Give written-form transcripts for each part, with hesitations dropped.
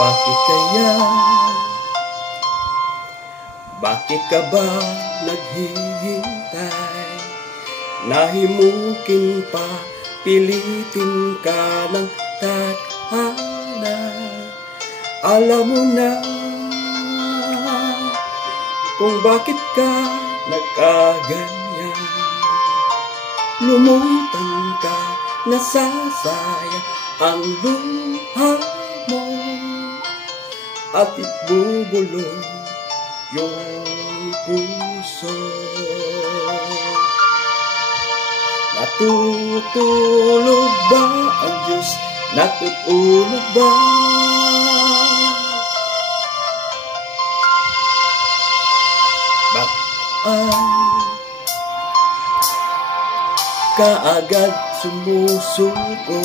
Bakit kaya? Bakit ka ba naghihintay? Nahimukin pa, pilitin ka ng tadhana. Alam mo na kung bakit ka nagkaganyan. Lumutang ka, nasasayang ang luha mo, at ibubulong yung puso. Natutulog ba ang Diyos? Natutulog ba? Kaagad sumusuko,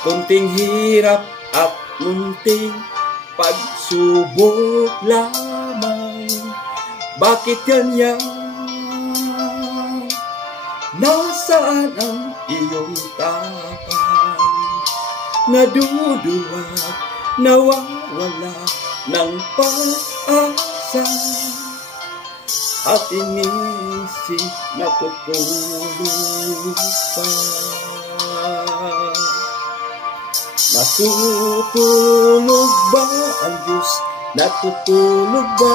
kunting hirap at munting pagsubok lamang. Bakit ganyan? Nasaan ang iyong tapang? Naduduwag, nawawala ng pag-asa, at inisip na tutulog pa. Natutulog ba ang Diyos? Natutulog ba?